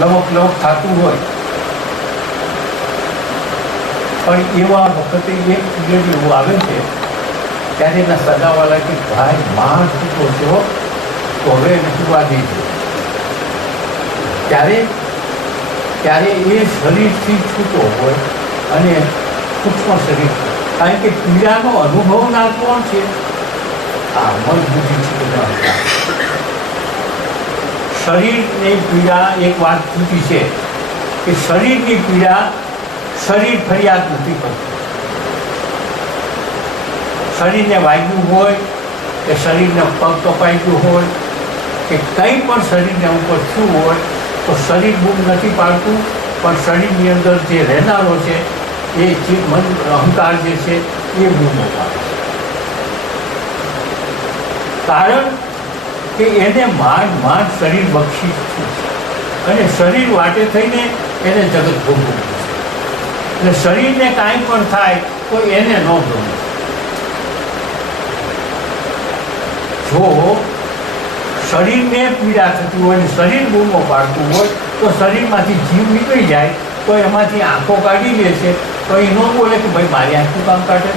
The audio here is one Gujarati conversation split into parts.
લવક લવક થતું હોય, પણ એવા વખતે એક પીરિયડ એવું આવે છે ત્યારે એના સગાવાલા કે ભાઈ માણ છૂટો છો તો હવે એને સુવા દેજો. ત્યારે એ શરીરથી છૂટો હોય અને સૂક્ષ્મ શરીર, કારણ કે પીડાનો અનુભવનાર કોણ છે? આ મન બુદ્ધિ છે. શરીરની પીડા એક વાત જુદી છે કે શરીરની પીડા શરીર ફરિયાદ નથી કરતું. શરીરને વાગ્યું હોય કે શરીરને પગ કપાઈ ગયું હોય કે કંઈ પણ શરીરને ઉપર થયું હોય તો શરીર બૂમ નથી પાડતું, પણ શરીરની અંદર જે રહેનારો છે એ જે મન અહંકાર જે છે એ બૂમો પાડે છે. કારણ કે એને માંડ શરીર બક્ષી છે અને શરીર વાટે થઈને એને જગત ભોગવવું છે. એટલે શરીરને કાંઈ પણ થાય તો એને ન ગમે. જો શરીરને પીડા થતી હોય અને શરીર બૂમો પાડતું હોય તો શરીરમાંથી જીવ નીકળી જાય તો એમાંથી આંખો કાઢી લે છે, તો એ ન બોલે કે ભાઈ મારી આંખનું કામ કાઢે.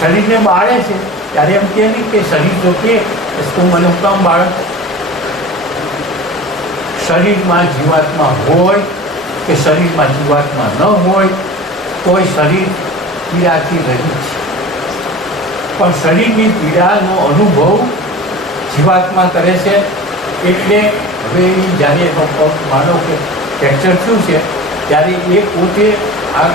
શરીરને બાળે છે ત્યારે એમ કે નહીં કે શરીર જો કે તું મને કામ બાળે. શરીરમાં જીવાત્મા હોય કે શરીરમાં જીવાત્મા ન હોય તોય શરીર પીડાથી રહી છે, પણ શરીરની પીડાનો અનુભવ જીવાત્મા કરે છે. એટલે હવે જ્યારે એનો પગ માનો કે ફ્રેક્ચર થયું છે ત્યારે એ પોતે આ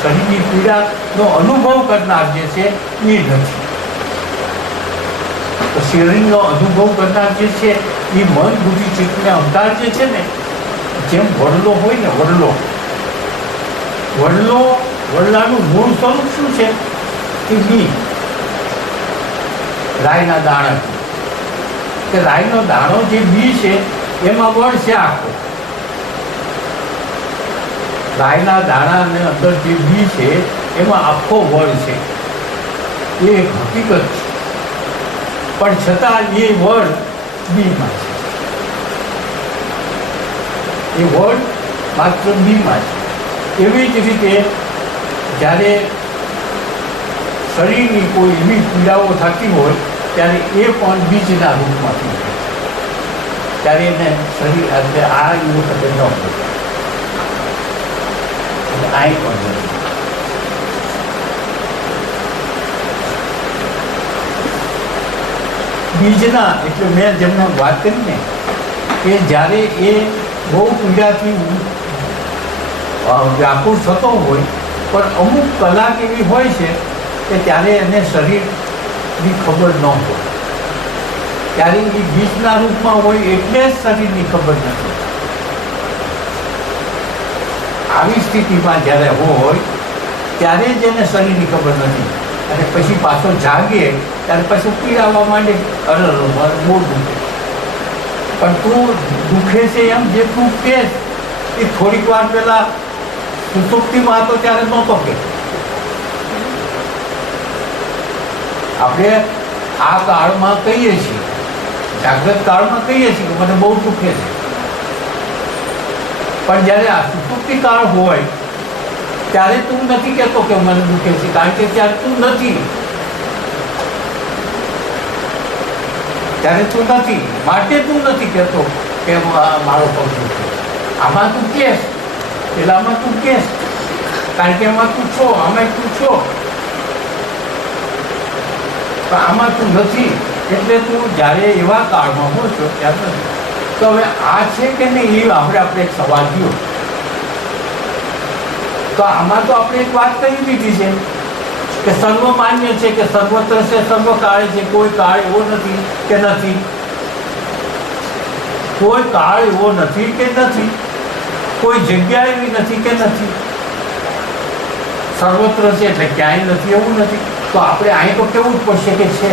શરીરની પીડાનો અનુભવ કરનાર જે છે એ નથી. તો શરીરનો અનુભવ કરનાર જે છે એ મન બુદ્ધિ ચિત્તને અવતાર જે છે ને, જેમ વડલો હોય ને વડલાનું મૂળ સ્વરૂપ શું છે કે બી રાઈના દાણા, કે રાઈનો દાણો જે બી છે એમાં વડ છે આખો. રાઈના દાણાની અંદર જે બી છે એમાં આખો વડ છે, એ એક હકીકત છે. પણ છતાં એ વડ બીમાં છે, એ વડ માત્ર બીમાં છે. એવી જ રીતે જ્યારે શરીરની કોઈ એવી પીડાઓ થતી હોય ત્યારે એ પણ બીજના રૂપમાંથી થાય, ત્યારે એને શરીર એટલે આ એવું વખતે ન હોય, આ પણ નથી. બીજના એટલે મેં જેમને વાત કરી ને કે જ્યારે એ બહુ પીડાથી વ્યાકુળ થતો હોય પણ અમુક કલાક એવી હોય છે કે ત્યારે એને શરીરની ખબર ન હોય, ત્યારે એ બીજના રૂપમાં હોય એટલે જ શરીરની ખબર નથી. આવી સ્થિતિમાં જ્યારે હોય ત્યારે જ એને શરીરની ખબર નથી અને પછી પાછો જાગે ત્યારે પછી પીડાવા માંડે, બહુ દુખે. પણ તું દુખે છે એમ જે તું કે એ થોડીક વાર પહેલા સુસુપ્તિમાં હતો ત્યારે નહોતો કે. આપણે આ કાળમાં કહીએ છીએ, જાગ્રત કાળમાં કહીએ છીએ કે મને બહુ દુખે છે, પણ જ્યારે આ સુસુપ્તિ કાળ હોય ત્યારે તું નથી કહેતો કે મને દુખે છે, કારણ કે ત્યારે તું નથી, ત્યારે તું નથી, માટે તું નથી કહેતો કે મારો પગ દુખે. આમાં તું કેસ, પેલામાં તું કેસ, કારણ કે એમાં તું છો, આમાં તું છો, પણ આમાં તું નથી. એટલે તું જ્યારે એવા કાળમાં હો છો ત્યારે નથી. તો હવે આ છે કે નહીં એ આપણે એક સવાલ થયો. તો આમાં તો આપણે એક વાત કહી દીધી છે કે સર્વમાન્ય છે, કે સર્વત્ર છે, સર્વકાળે છે, કોઈ કાળ એવો નથી કે નથી, કોઈ કાળ એવો નથી કે નથી, કોઈ જગ્યા એવી નથી કે નથી. સર્વત્ર છે એટલે ક્યાંય નથી એવું નથી. તો આપણે અહીં તો કેવું જ પડશે કે છે.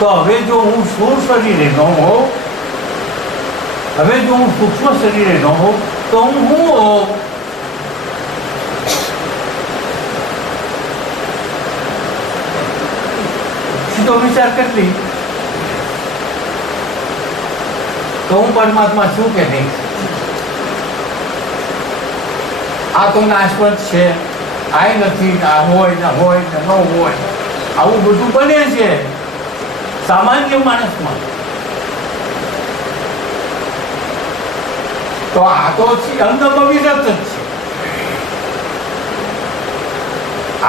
તો હવે જો હું સ્થૂળ શરીરે ન હોઉં, હવે જો હું સૂક્ષ્મ શરીરે ન હોઉં તો હું તો વિચાર કરી તો હું પરમાત્મા છું કે નહીં. આ તો નાશવંત છે, આ નથી, આ હોય ને હોય ને ન હોય, આવું બધું બને છે સામાન્ય માણસમાં. તો આ તો અંગ અવિરત જ છે,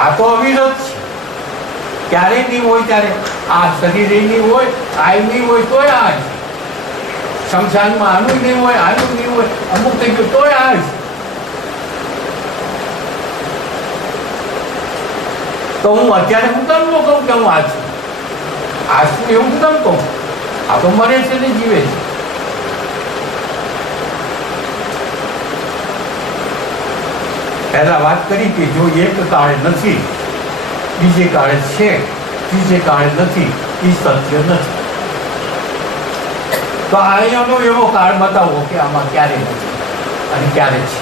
આ તો અવિરત છે. ક્યારેય નહીં હોય ત્યારે આ શરીર નહીં હોય, આ નહીં હોય તોય આ છે. શમશાનમાં આનું નહીં હોય, આનું નહીં હોય, અમુક થઈ ગયું તોય આ છે. તો હું અત્યારે હું કેમ ન કહું કે હું આ છું? આ છું એવું કેમ કહું? આ તો મરે છે ને જીવે છે. પહેલા વાત કરી કે જો એક કાળે નથી, બીજે કાળે છે, ત્રીજે કાળે નથી, એ સત્ય નથી. તો અહીંયાનો એવો કાળ બતાવો કે આમાં ક્યારે નથી અને ક્યારે છે.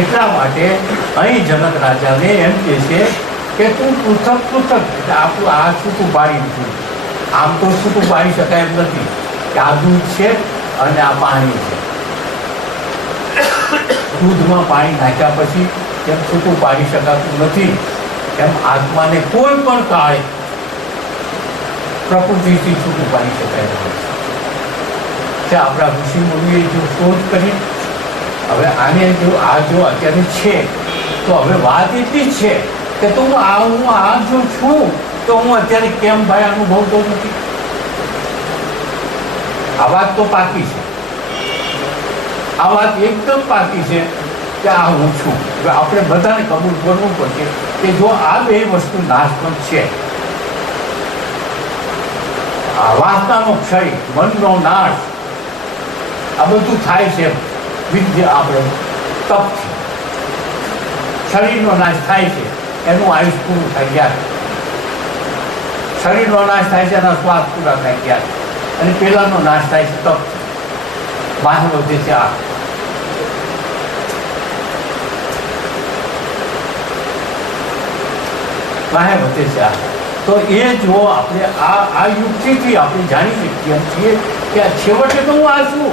એટલા માટે અહીં જનક રાજાને એમ કહે છે કે તું પૃથક પૃથક, એટલે આપણું આ છૂટું પાડી દીધું. આમ તો છૂટું પાડી શકાય એમ નથી કે આ દૂધ છે અને આ પાણી છે. દૂધમાં પાણી નાખ્યા પછી એમ છૂટું પાડી શકાતું નથી. એમ આત્માને કોઈ પણ કાળે પ્રકૃતિથી છૂટું પાડી શકાય નથી. તે આપણા ઋષિ મુનિએ જો શોધ કરી, હવે આને જો અત્યારે છે તો હવે વાત એટલી જ છે કે હું આ જો છું તો હું અત્યારે કેમ ભાઈ અનુભવતો નથી. આ વાત તો પાકી છે, આ વાત એકદમ પાકી છે કે આ હું છું. આપણે બધાને કબૂલ કરવું પડશે કે જો આ બે વસ્તુ નાશવંત છે, આ વાસનાનો ક્ષય, મનનો નાશ, આ બધું થાય છે વિદ્યા આપણે તપથી. શરીરનો નાશ થાય છે, એનું આયુષ પૂરું થાય ત્યારે. શરીરનો નાશ થાય છે, એના શ્વાસ પૂરા થાય ત્યારે. અને પેલાનો નાશ થાય છે તપથી. બહાર વધે છે આ. બહાર વધે છે આ. તો એ જો આપણે આ યુક્તિથી આપણે જાણી શકીએ છીએ કે છેવટે તો હું આ છું,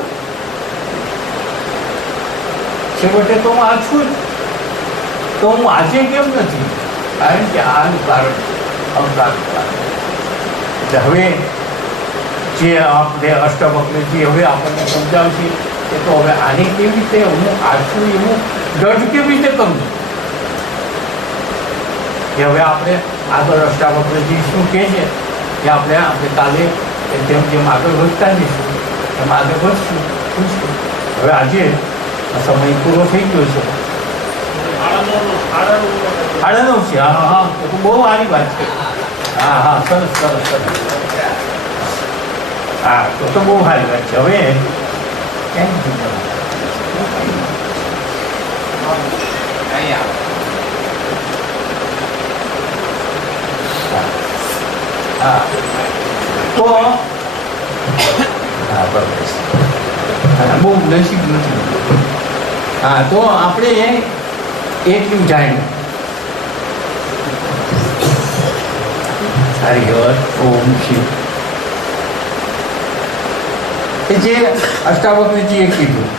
છેવટે તો હું આ છું જ. તો હું આજે કેમ નથી? કારણ કે આનું કારણ અવતારનું કારણ. એટલે હવે જે આપણે અષ્ટવક્રજી હવે આપણને સમજાવશે કે તો હવે આને કેવી રીતે હું આ છું એવું દઢ કેવી રીતે કરું? કે હવે આપણે આગળ અષ્ટાવક્રજી શું કહે છે કે આપણે કાલે જેમ જેમ આગળ વધતા જઈશું એમ આગળ વધશું. હવે આજે સમય પૂરો થઈ ગયો છે. 9:30 છે. હા હા, તો બહુ સારી વાત છે. હા હા, સરસ સરસ સરસ. હા, તો બહુ સારી વાત છે. હવે કેમ હા તો હા બરાબર, બહુ નસીબ નથી. હા, તો આપણે એટલું જાણ્યું. સારી વાત. ઓમ શિવ કે જે અષ્ટાવક્રજીએ કીધું.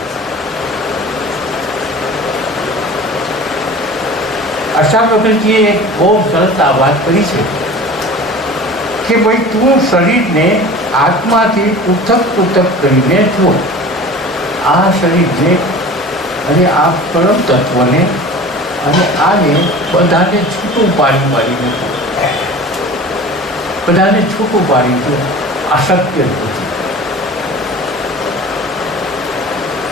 અષ્ટાવક્રજીએ એક બહુ સરસ આ વાત કરી છે કે ભાઈ તું શરીરને આત્માથી પૃથક પૃથક કરીને જો. આ શરીરને અને આ પરમ તત્વને અને આને બધાને છૂટું પાડીને બધાને છૂટું પાડી દો. અશક્ય નથી,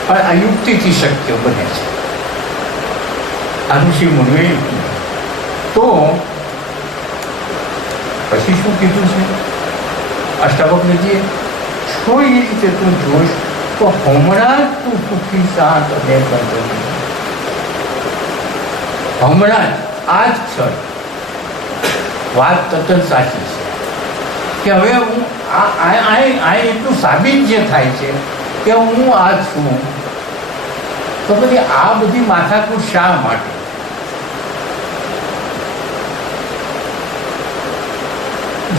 પણ આ યુક્તિથી શક્ય બને છે. આ ઋષિ મુનિએ તો પછી શું કીધું છે અષ્ટાવક્રજીએ? જો એ રીતે તું જોઈશ તો હમણાં જ તું સુખી શાંત અને બંધ. હમણાં જ આ જ ક્ષણ. વાત તદ્દન સાચી છે કે હવે હું આ એટલું સાબિત જે થાય છે કે હું આ છું. તો પછી આ બધી માથાકૂટ શા માટે?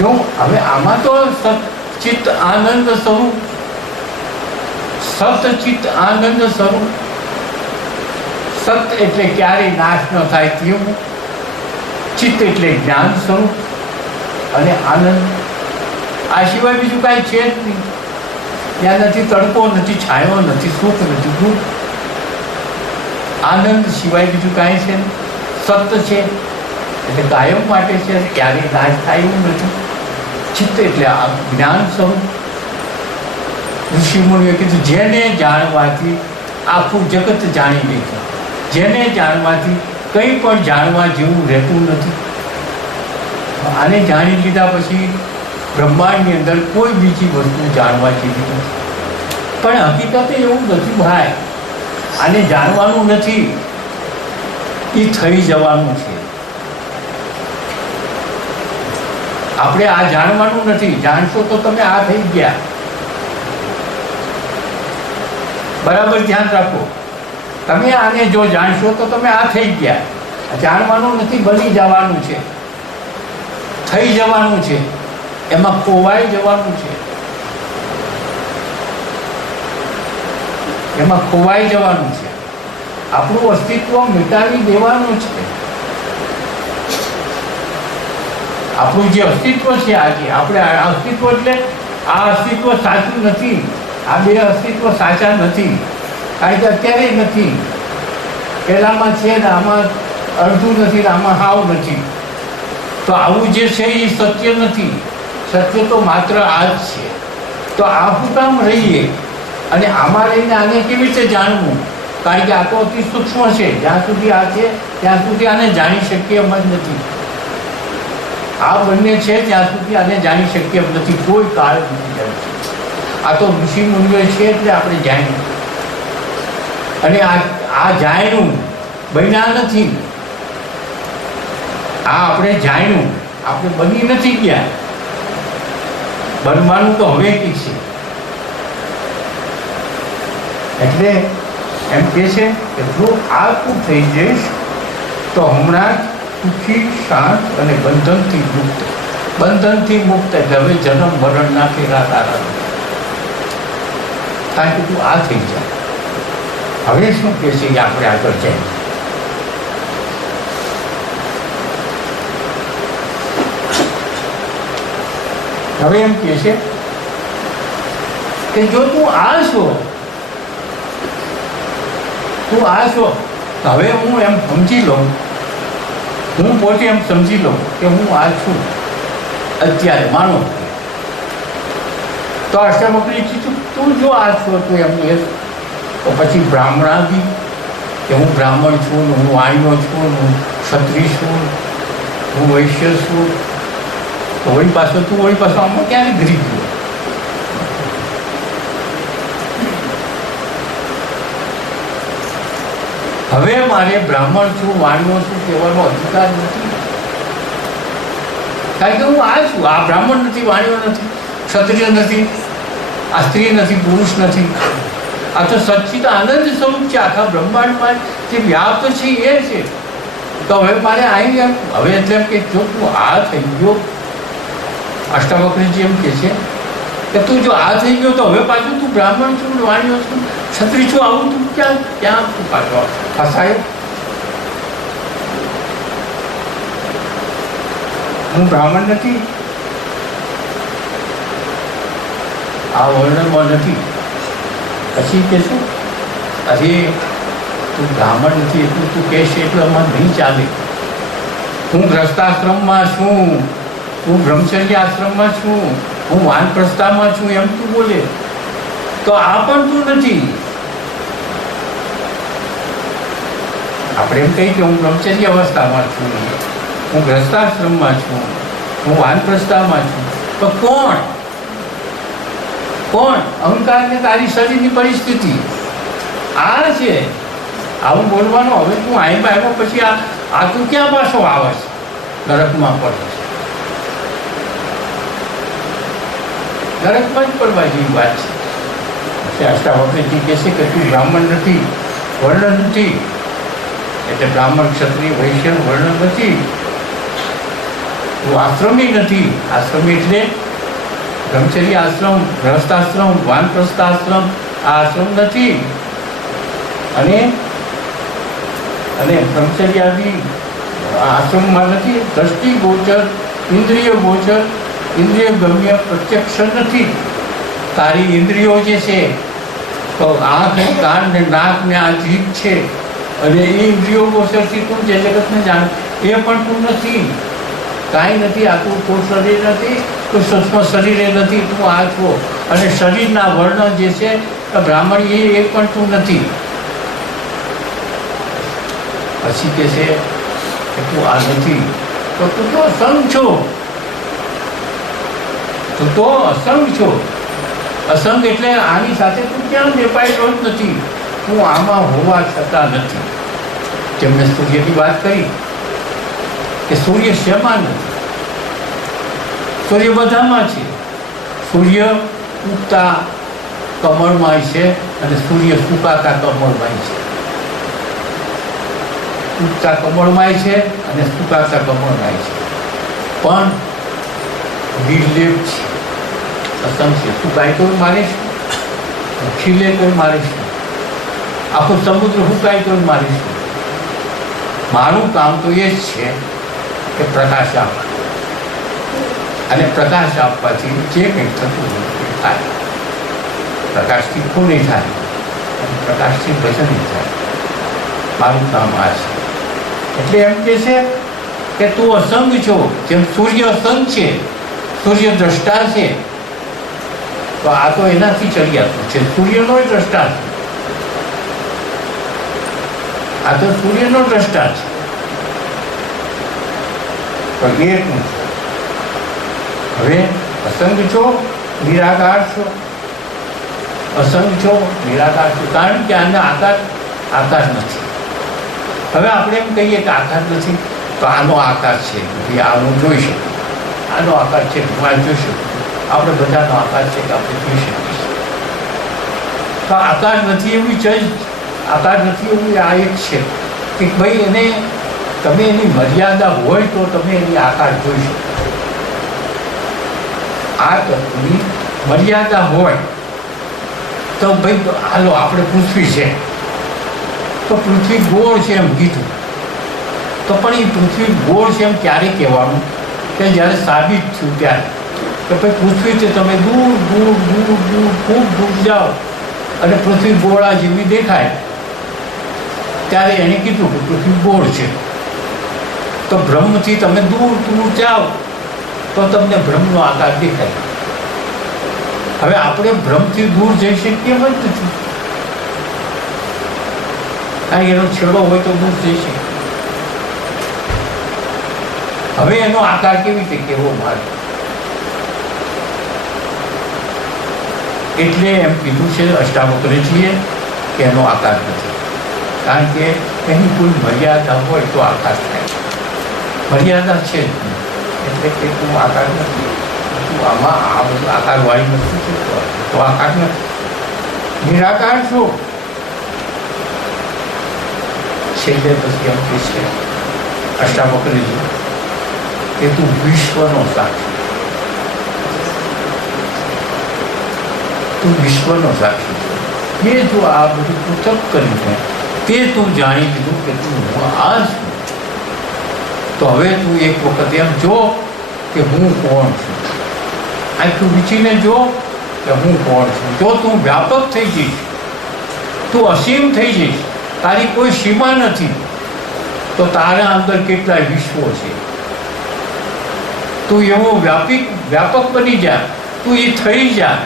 જો હવે આમાં તો સચિત આનંદ સ્વરૂપ, સતચિત આનંદ સ્વરૂપ, સત એટલે ક્યારેય નાશ ન થાય તેવું, ચિત્ત એટલે જ્ઞાન સ્વરૂપ અને આનંદ, આ સિવાય બીજું કાંઈ છે જ નહીં. ત્યાં નથી તડકો, નથી છાંયો, નથી સુખ, નથી દુઃખ. આનંદ સિવાય બીજું કાંઈ છે નહીં. સત છે એટલે કાયમ માટે છે, ક્યારેય નાશ થાય એવું નથી. ચિત્ત એટલે આ જ્ઞાન સ્વરૂપ. ઋષિમુનિએ કીધું જેને જાણવાથી આખું જગત જાણી લે છે, જેને જાણવાથી કંઈ પણ જાણવા જેવું રહેતું નથી. આને જાણી લીધા પછી બ્રહ્માંડની અંદર કોઈ બીજી વસ્તુ જાણવા જેવી નથી. પણ હકીકતે એવું નથી ભાઈ, આને જાણવાનું નથી, એ થઈ જવાનું છે. આપણે આ જાણવાનું નથી. જાણશો તો તમે આ થઈ ગયા. બરાબર ધ્યાન રાખો. તમે આને જો જાણશો તો તમે આ થઈ ગયા. જાણવાનું નથી, બની જવાનું છે, થઈ જવાનું છે, એમાં ખોવાઈ જવાનું છે, એમાં ખોવાઈ જવાનું છે. આપણું અસ્તિત્વ મિટાવી દેવાનું છે. આપણું જે અસ્તિત્વ છે આજે, આપણે આ અસ્તિત્વ એટલે આ અસ્તિત્વ સાચું નથી. આ બે અસ્તિત્વ સાચા નથી, કારણ કે અત્યારે નથી. પહેલામાં છે ને આમાં અડધું નથી, આમાં હાવ નથી. તો આવું જે છે એ સત્ય નથી. સત્ય તો માત્ર આ જ છે. તો આ શું કામ રહીએ અને આમાં રહીને આને કેવી રીતે જાણવું? કારણ કે આ તો અતિ સૂક્ષ્મ છે. જ્યાં સુધી આ છે ત્યાં સુધી આને જાણી શકીએ એમ જ નથી. આ બંને છે ત્યાં સુધી આને જાણી શકીએ એમ નથી. કોઈ કાળ નથી જાણી. આ તો ઋષિ મુનિઓ છે એટલે આપણે જાણ્યું. અને આ જાણ્યું બન્યા નથી. આ આપણે જાણ્યું, આપણે બની નથી ગયા. બનવાનું તો હવે કી છે. એટલે એમ કે છે કે જો આ તું થઈ જઈશ તો હમણાં સુખી, શાંત અને બંધનથી મુક્ત. બંધનથી મુક્ત એટલે હવે જન્મ મરણના ફેરા તારા, કારણ કે તું આ થઈ જાય. હવે શું કે છે આપણે આગળ જાય. હવે એમ કે છે કે જો તું આ છો, તું આ છો, હવે હું એમ સમજી લઉં, હું પોતે એમ સમજી લઉં કે હું આ છું અત્યારે, માનો તો અષ્ટવક્રી કીધું તું જો આ છો તું એમ કહે તો પછી બ્રાહ્મણાદી કે હું બ્રાહ્મણ છું, હું વાણિયો છું, હું ક્ષત્રિય છું, હું વૈશ્ય છું, તો વળી પાછો તું વળી પાછો આમાં ક્યારે ઘરી ગયો? હવે મારે બ્રાહ્મણ છું, વાણિયો છું કહેવાનો અધિકાર નથી, કારણ કે હું આ છું. આ બ્રાહ્મણ નથી, વાણિયો નથી, ક્ષત્રિય નથી, આ સ્ત્રી નથી, પુરુષ નથી. આ તો સચ્ચિત આનંદ સ્વરૂપ છે. આખા બ્રહ્માંડમાં જે વ્યાપ્ત છે એ છે. તો હવે મારે અહીં એમ હવે એટલે એમ કે જો તું આ થઈ ગયો, અષ્ટાવક્રજી એમ કે છે કે તું જો આ થઈ ગયો તો હવે પાછું તું બ્રાહ્મણ છું, વાણિયો છું, ક્ષત્રિય છું, આવું તું ક્યાં તું પાછો ફસાયો? હું બ્રાહ્મણ નથી, આ વર્ણનમાં નથી. પછી કે શું અરે તું બ્રાહ્મણ નથી એટલું તું કહેશે એટલે અમારે નહીં ચાલે. હું ગ્રસ્તાશ્રમમાં છું, હું બ્રહ્મચર્ય આશ્રમમાં છું, હું વાનપ્રસ્થામાં છું એમ તું બોલે તો આ પણ તું નથી. આપણે એમ કહીએ કે હું બ્રહ્મચર્ય અવસ્થામાં છું, હું ગ્રસ્તાશ્રમમાં છું, હું વાનપ્રસ્થામાં છું, તો કોણ અહંકાર ને તારી શરીરની પરિસ્થિતિ આ છે. આવું બોલવાનું. હવે તું આવ્યો પછી આ તું ક્યાં પાછો આવે છે? નરકમાં પડે છે. નરકમાં જ પડવા જેવી વાત છે. અષ્ટાવક્રજી કહે છે કે તું બ્રાહ્મણ નથી, વર્ણ નથી, એટલે બ્રાહ્મણ, ક્ષત્રિય, વૈશ્ય વર્ણ નથી. તું આશ્રમી નથી. આશ્રમી એટલે બ્રહ્મચર્ય આશ્રમ, ગૃહસ્થાશ્રમ, વાનપ્રસ્થાશ્રમ આ આશ્રમ નથી. અને અને બ્રહ્મચર્યાદી આશ્રમમાં નથી. દ્રષ્ટિ ગોચર, ઇન્દ્રિય ગોચર, ઇન્દ્રિય ગમ્ય પ્રત્યક્ષ નથી. તારી ઇન્દ્રિયો જે છે તો આંખ ને કાન ને નાક ને આ જીભ છે, અને એ ઇન્દ્રિયો ગોચરથી તું જે જગતને જાણ એ પણ તું નથી. કાંઈ નથી. આ તું શરીર નથી, તું સૂક્ષ્મ શરીર નથી, તું આ છો. અને શરીરના વર્ણ જે છે બ્રાહ્મણ એ પણ તું નથી. પછી કે છે કે તું આ નથી તો તું તો અસંગ છો. તું તો અસંગ છો. અસંગ એટલે આની સાથે તું ક્યાં દેપાયેલો જ નથી. તું આમાં હોવા છતાં નથી. જેમ મેં સૂર્યની વાત કરી કે સૂર્ય શેમાં નથી? સૂર્ય બધામાં છે. સૂર્ય ઉગતા કમળમાં છે અને સૂર્ય સુકાતા કમળમાં છે. ઉગતા કમળમાં છે અને સુકાતા કમળમાં છે. પણ નિર્લેપ છે, અસંગ છે. સુકાય તો મારીશું, ખીલે તો મારીશું, આખો સમુદ્ર સુકાય તો મારીશું. મારું કામ તો એ જ છે કે પ્રકાશ આપવા, અને પ્રકાશ આપવાથી જે કંઈ થતું હોય એ થાય. પ્રકાશથી ખૂન થાય અને પ્રકાશથી ભજન થાય. મારું કામ આ છે. એટલે એમ કે છે કે તું અસંગ છો. જેમ સૂર્ય અસંગ છે, સૂર્ય દ્રષ્ટા છે, તો આ તો એનાથી ચડિયાતું છે. સૂર્યનો દ્રષ્ટા છે. આ તો સૂર્યનો દ્રષ્ટા છે. પણ એ તું હવે અસંગ છો, નિરાકાર છો. અસંગ છો, નિરાકાર છો. કારણ કે આને આકાર નથી. હવે આપણે એમ કહીએ કે આકાર નથી, તો આનો આકાર છે, આનું જોઈ શકું. આનો આકાર છે, હું આ જોઈ શકું. આપણે બધાનો આકાર છે કે આપણે જોઈ શકીએ. તો આકાર નથી એવી ચીજ, આકાર નથી એવું આ એક છે કે ભાઈ એને તમે એની મર્યાદા હોય તો તમે એની આકાર જોઈ શકો. આ તત્વની મર્યાદા હોય તો ભાઈ હાલો આપણે પૃથ્વી છે તો પૃથ્વી ગોળ છે એમ કીધું, તો પણ એ પૃથ્વી ગોળ છે એમ ક્યારે કહેવાનું? કે જ્યારે સાબિત થયું ત્યારે કે ભાઈ પૃથ્વીથી તમે દૂર દૂર દૂર દૂર ખૂબ દૂર જાઓ અને પૃથ્વી ગોળા જેવી દેખાય, ત્યારે એણે કીધું કે પૃથ્વી ગોળ છે. તો બ્રહ્મથી તમે દૂર દૂર જાઓ તો તમને બ્રહ્મનો આકાર દેખાય. હવે આપણે બ્રહ્મથી દૂર જઈ શકીએ એમ જ નથી. કાંઈ એનો છેડો હોય તો દૂર જઈ શકીએ. હવે એનો આકાર કેવી રીતે કેવો મારે? એટલે એમ કીધું છે અષ્ટાવક્રજીએ કે એનો આકાર નથી. કારણ કે એની કોઈ મર્યાદા હોય તો આકાર થાય. મર્યાદા છે જ નહીં. એટલે કે તું આકાર નથી, તું આમાં આ બધું આકારવાળી વસ્તુ છે તો આકાર નથી. નિરાકાર છો. છેલ્લે પછી એમ કે છે અષ્ટાવક્રજી કે તું વિશ્વનો સાક્ષી, તું વિશ્વનો સાક્ષી છે. એ જો આ બધું પૃથક કરીને તે તું જાણી લીધું કે તું હું આ છું, તો હવે તું એક વખત એમ જો કે હું કોણ છું. આખું વિચીને જો કે હું કોણ છું. જો તું વ્યાપક થઈ જઈશ, તું અસીમ થઈ જઈશ, તારી કોઈ સીમા નથી, તો તારા અંદર કેટલાય વિશ્વો છે. તું એવો વ્યાપક બની જા, તું એ થઈ જા.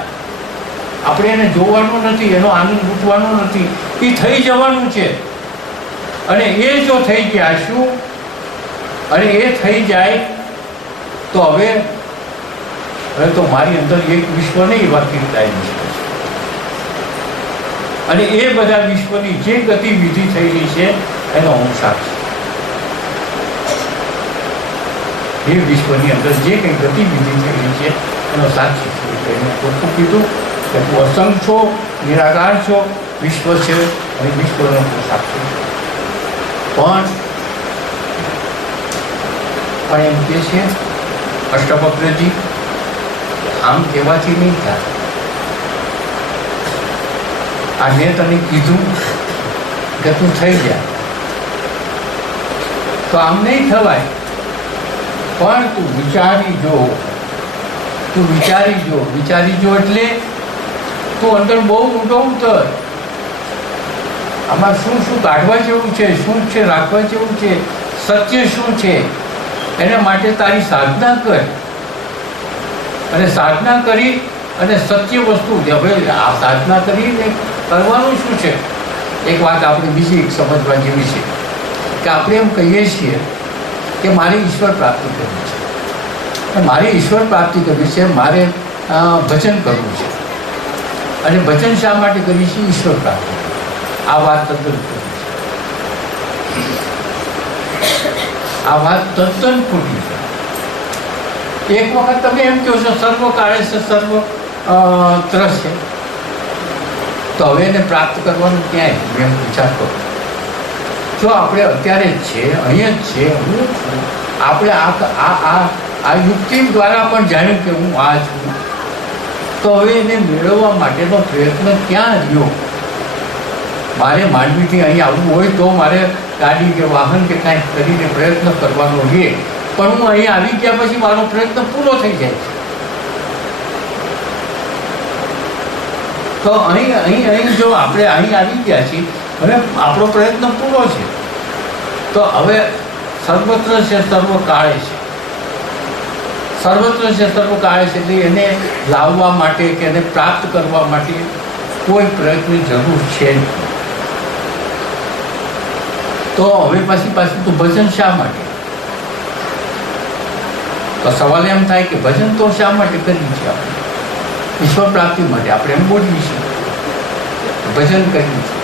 આપણે એને જોવાનું નથી, એનો આનંદ લૂંટવાનો નથી, એ થઈ જવાનું છે. અને એ જો થઈ ગયા શું, અને એ થઈ જાય તો હવે તો મારી અંદર એક વિશ્વ નહીં, એવા કેટલાય વિશ્વ છે. અને એ બધા વિશ્વની જે ગતિવિધિ થઈ રહી છે એનો હું સાક્ષી. એ વિશ્વની અંદર જે કંઈ ગતિવિધિ થઈ રહી છે એનો સાક્ષી છે. એને ચોખ્ખું કીધું કે તું અસંગ છો, નિરાકાર છો, વિશ્વ છે અને વિશ્વનો તું સાક્ષી છે. પણ એમ કે છે અષ્ટવક્રજી આમ કહેવાથી નહીં થાય. આ મેં તને કીધું કે તું થઈ જા તો આમ નહીં થવાય. પણ તું વિચારી જો એટલે તું અંદર બહુ ઊંડો ઉતર. આમાં શું શું કાઢવા જેવું છે, શું છે રાખવા જેવું છે, સત્ય શું છે, એના માટે તારી સાધના કર. અને સાધના કરી અને સત્ય વસ્તુ હવે આ સાધના કરીને કરવાનું શું છે. એક વાત આપણે બીજી સમજવા જેવી છે કે આપણે એમ કહીએ છીએ કે મારે ઈશ્વર પ્રાપ્તિ કરવી છે, મારે ઈશ્વર પ્રાપ્તિ કરવી છે, મારે ભજન કરવું છે. અને ભજન શા માટે કરીએ છીએ? ઈશ્વર પ્રાપ્તિ. આ વાત તદ્દન ખોટી છે. આ વાત તદ્દન ખોટી છે. એક વખત તમે એમ કહો છો સર્વ કાળે છે સર્વ ત્રસ છે, તો હવે એને પ્રાપ્ત કરવાનું ક્યાંય એમ વિચાર કરો. જો આપણે અત્યારે જ છે, અહીંયા જ છે, હું છું, આપણે આ યુક્તિ દ્વારા પણ જાણ્યું કે હું આ છું, તો હવે એને મેળવવા માટેનો પ્રયત્ન ક્યાં રહ્યો? મારે માંડવીથી અહીં આવવું હોય તો મારે ગાડી કે વાહન કે કાંઈક કરીને પ્રયત્ન કરવાનો રહે, પણ હું અહીં આવી ગયા પછી મારો પ્રયત્ન પૂરો થઈ જાય છે. તો અહીં જો આપણે અહીં આવી ગયા છીએ, હવે આપણો પ્રયત્ન પૂરો છે, તો હવે સર્વત્ર છે સર્વ કાળે છે, સર્વત્ર છે સર્વ કાળે છે, એટલે એને લાવવા માટે કે એને પ્રાપ્ત કરવા માટે કોઈ પ્રયત્નની જરૂર છે નહીં. તો હવે પાછી તો ભજન શા માટે? તો સવાલ એમ થાય કે ભજન તો શા માટે કરીએ છીએ? આપણે ઈશ્વર પ્રાપ્તિ માટે આપણે એમ બોલીએ છીએ, ભજન કરીએ છીએ.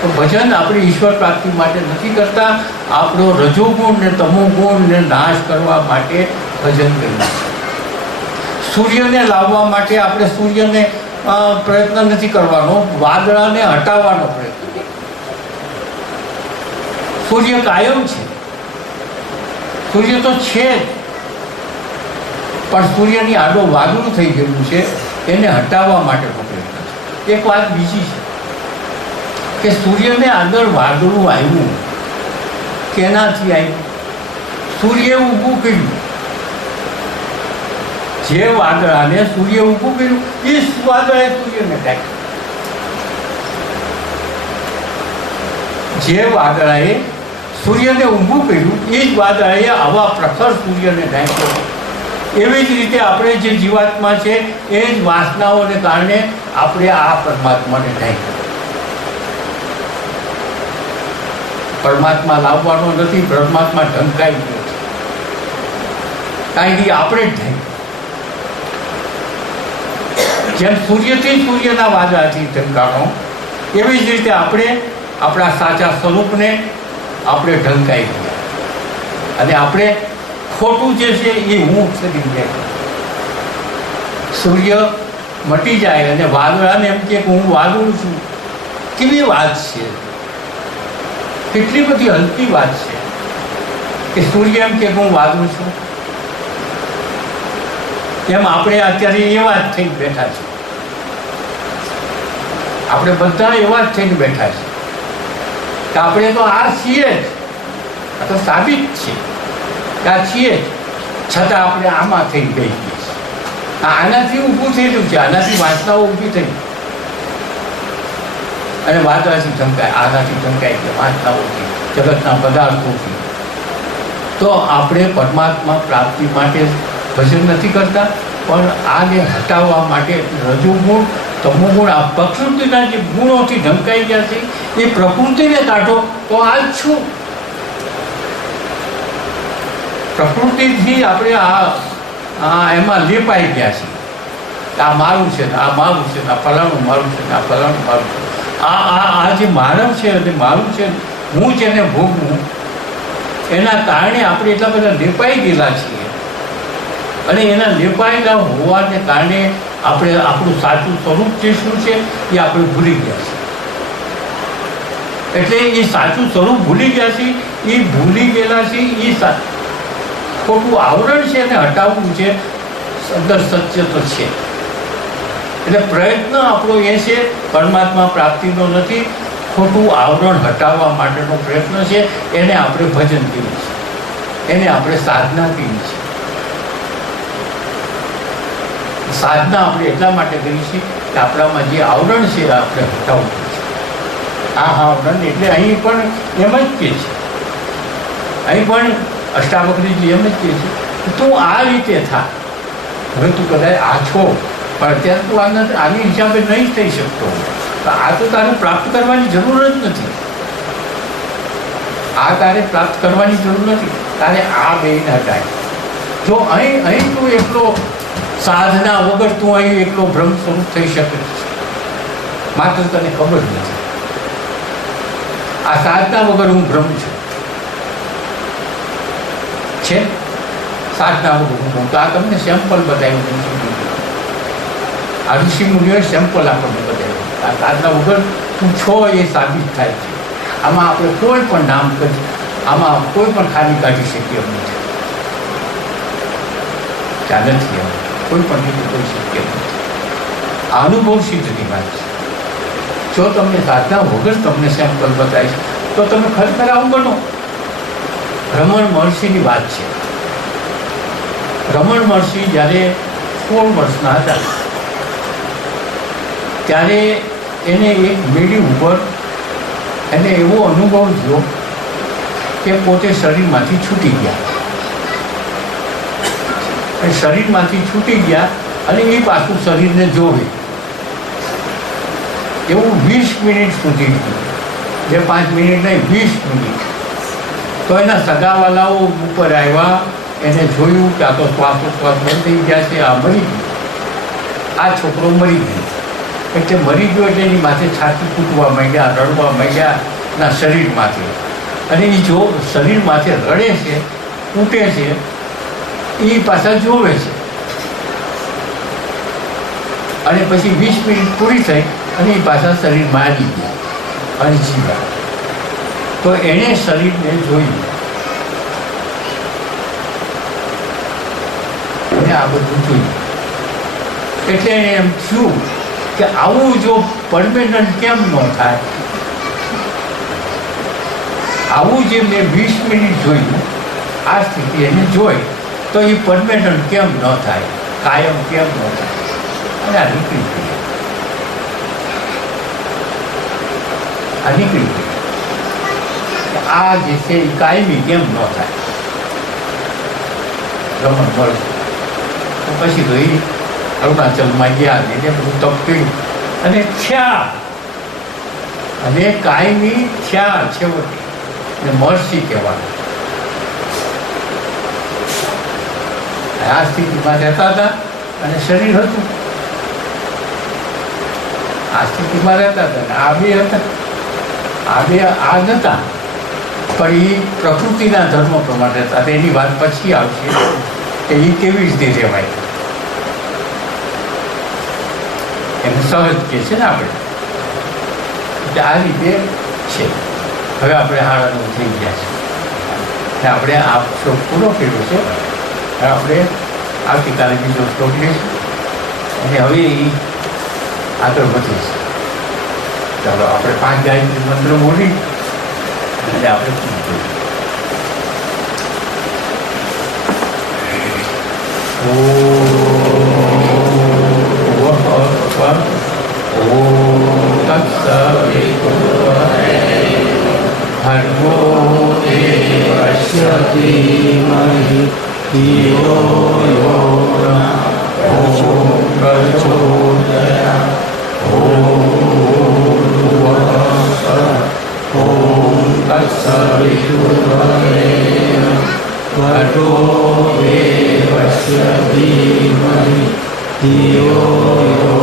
તો ભજન આપણે ઈશ્વર પ્રાપ્તિ માટે નથી કરતા, આપણો રજોગુણ ને તમોગુણને નાશ કરવા માટે ભજન કરીએ છીએ. સૂર્યને લાવવા માટે આપણે સૂર્યને પ્રયત્ન નથી કરવાનો, વાદળાને હટાવવાનો પ્રયત્ન. સૂર્ય કાયમ છે, સૂર્ય તો છે જ, પણ સૂર્યની આડો વાદળું થઈ ગયું છે, એને હટાવવા માટેનો પ્રયત્ન છે. એક વાત બીજી છે કે સૂર્યને આગળ વાદળું આવ્યું, કેનાથી આવ્યું? સૂર્ય ઊભું કર્યું. જે વાદળાને સૂર્ય ઊભું કર્યું એ વાદળે સૂર્યને ઢાંક્યું. જે વાદળાએ સૂર્યને ઊભું કર્યું એ જ વાદળાએ આવા પ્રખર સૂર્યને ઢાંક્યો. એવી જ રીતે આપણે જે જીવાત્મા છે એ જ વાસનાઓને કારણે આપણે આ પરમાત્માને ઢાંક્યો. પરમાત્મા લાવવાનો નથી, પરમાત્મા ઢંકાઈ ગયો છે, કારણ કે આપણે જ ઢાંક્યો. જેમ સૂર્યથી સૂર્યના વાદળાથી ઢંકાણો, એવી જ રીતે આપણે આપણા સાચા સ્વરૂપને આપણે ઢંકાઈ ગયા. અને આપણે ખોટું જે છે એ હું કરી જાય. સૂર્ય મટી જાય અને વાદળાને એમ કે હું વાદળું છું. કેવી વાત છે, કેટલી બધી હલકી વાત છે કે સૂર્ય એમ કે હું વાદળું છું. એમ આપણે અત્યારે એવા જ થઈને બેઠા છીએ. આપણે બધા એવા જ થઈને બેઠા છીએ કે આપણે તો આ છીએ જ, આ તો સાબિત છે કે આ છીએ જ, છતાં આપણે આમાં થઈ ગઈ છીએ. આનાથી ઊભું થયેલું છે, આનાથી વાસનાઓ ઊભી થઈ અને વાદળાથી ઢંકાય, આનાથી ઢંકાય કે વાસનાઓથી, જગતના પદાર્થોથી. તો આપણે પરમાત્મા પ્રાપ્તિ માટે ભજન નથી કરતા, પણ આને હટાવવા માટે રજોગુણ તમોગુણ આ પ્રકૃતિના જે ગુણોથી ઢંકાઈ ગયા છે એ પ્રકૃતિને કાઢો તો આ જ છું. પ્રકૃતિથી આપણે એમાં લેપાઈ ગયા છીએ. આ મારું છે ને આ મારું છે ને આ ફલાણું મારું છે ને આ ફલાણું મારું છે. આ જે માનવ છે અને મારું છે, હું જેને ભોગવું, એના કારણે આપણે એટલા બધા લેપાઈ ગયેલા છીએ. અને એના લેપાયેલા હોવાને કારણે આપણે આપણું સાચું સ્વરૂપ જે શું છે એ આપણે ભૂલી ગયા છીએ. એટલે એ સાચું સ્વરૂપ ભૂલી ગયા છીએ, એ ભૂલી ગયેલા છીએ, ખોટું આવરણ છે એને હટાવવું છે, અંદર સત્ય તો છે. એટલે પ્રયત્ન આપણો એ છે પરમાત્મા પ્રાપ્તિનો નથી, ખોટું આવરણ હટાવવા માટેનો પ્રયત્ન છે. એને આપણે ભજન કહીએ છીએ, એને આપણે સાધના કહીએ છીએ. સાધના આપણે એટલા માટે કરીએ છીએ કે આપણામાં જે આવરણ છે આપણે હટાવવું છે. આ આવરણ એટલે અહીં પણ એમ જ કહે છે, અહીં પણ અષ્ટાવક્રીજી એમ જ કહે છે કે તું આ રીતે થા. હવે તું કદાચ આ છો પણ અત્યારે તું આની હિસાબે નહીં થઈ શકતો. આ તો તારે પ્રાપ્ત કરવાની જરૂર જ નથી. આ તારે પ્રાપ્ત કરવાની જરૂર નથી. તારે આ બેને હટાય. જો અહીં તું એકલો સાધના વગર તું અહીં એકલો બ્રહ્મ સ્વરૂપ થઈ શકે છે, માત્ર તને ખબર નથી. આ સાધના વગર હું બ્રહ્મ છું છે, સાધના વગર હું બ્રહ્મ. તો આ તમને સેમ્પલ બતાવ્યું. આ ઋષિ મુનિઓએ સેમ્પલ આપણને બતાવ્યું. આ સાધના વગર તું છો એ સાબિત થાય છે. આમાં આપણે કોઈ પણ નામ કરી, આમાં કોઈ પણ ખાલી કાઢી શકીએ એમ નથી. ત્યાં નથી એમ કોઈ પણ રીતે કોઈ શક્ય નથી. આ અનુભવ સિદ્ધની વાત છે. જો તમને સાધના વગર તમને સેમ્પલ બતાવે છે તો તમે ખરેખર આવું બનો. રમણ મહર્ષિની વાત છે. રમણ મહર્ષિ જ્યારે 16 વર્ષના હતા ત્યારે એને એક મેળી ઉપર એને એવો અનુભવ થયો કે પોતે શરીરમાંથી છૂટી ગયા. શરીરમાંથી છૂટી ગયા અને એ પાછું શરીરને જોવે એવું 20 મિનિટ સુધી, જે 5 મિનિટ નહીં 20 મિનિટ. તો એના સગાવાલાઓ ઉપર આવ્યા, એને જોયું કે આ તો શ્વાસોશ્વાસ બંધ થઈ ગયા છે, આ મરી ગયું, આ છોકરો મરી ગયો. એટલે મરી ગયો એટલે એની માથે છાતી તૂટવા માંડ્યા, રડવા માંડ્યા ના શરીરમાંથી. અને એ જો શરીરમાંથી રડે છે, તૂટે છે, એ પાછા જોવે છે. અને પછી 20 મિનિટ પૂરી થઈ અને એ પાછા શરીરમાં આવી ગયા અને જીવ્યા. તો એણે શરીરને જોયું અને આ બધું જોયું. એટલે એને એમ થયું કે આવું જો પરમેનન્ટ કેમ ન થાય, આવું જે મેં 20 મિનિટ જોયું, આ સ્થિતિ એને જોઈ તો એ પરમેનન્ટ કેમ ન થાય, કાયમ કેમ ન થાય. અને આ નીકળી ગઈ, આ નીકળી ગઈ. આ જે છે એ કાયમી કેમ ન થાય. રમણ મળશે તો પછી તો એ અરુણાચલમાં ગયા, એને બધું તપ કર્યું અને થયા, અને કાયમી થયા છેવટે. ને મહર્ષિ કહેવાય. આ સ્થિતિમાં રહેતા હતા અને શરીર હતું. આ સ્થિતિમાં રહેતા હતા, આ બે હતા, આ બે આ નહોતા, પણ એ પ્રકૃતિના ધર્મ પ્રમાણે રહેતા હતા. એની વાત પછી આવશે કે એ કેવી રીતે રહેવાય. એને સહજ કહે છે ને આપણે. એટલે આ રીતે છે. હવે આપણે 9:30 થઈ ગયા છે. આપણે આ શ્લોક પૂરો કર્યો છે. હવે આપણે આવતીકાલે બીજો શ્લોક લઈશું અને હવે એ આગળ વધીશું. ચાલો આપણે 5 ગાયત્રી મંત્ર બોલી એટલે આપણે શું કરીએ. भर्गो देवस्य धीमहि धियो यो न प्रचोदयात्। ॐ तत्सवितुर्वरेण्यं भर्गो देवस्य धीमहि धियो यो